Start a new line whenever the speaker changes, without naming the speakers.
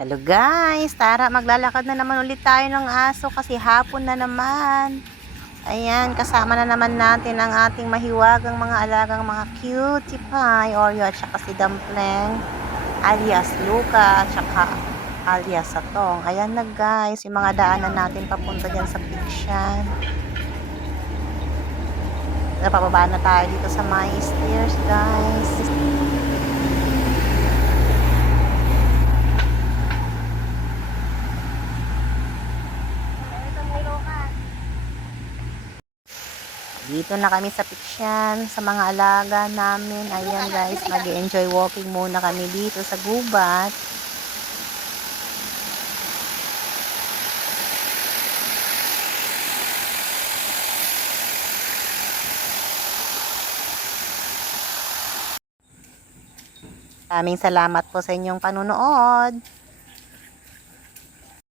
Hello guys, tara maglalakad na naman ulit tayo ng aso kasi hapon na naman. Ayan, kasama na naman natin ang ating mahiwagang mga alagang mga cutie pie, Oreo at saka si Dumpling, alias Luca at saka alias Satong. Ayan na guys, yung mga daanan natin papunta dyan sa Piksyan. Napababa na tayo dito sa my stairs guys. Dito na kami sa Piksyan, sa mga alaga namin. Ayan guys, mag enjoy walking muna kami dito sa gubat. Maraming salamat po sa inyong panunood.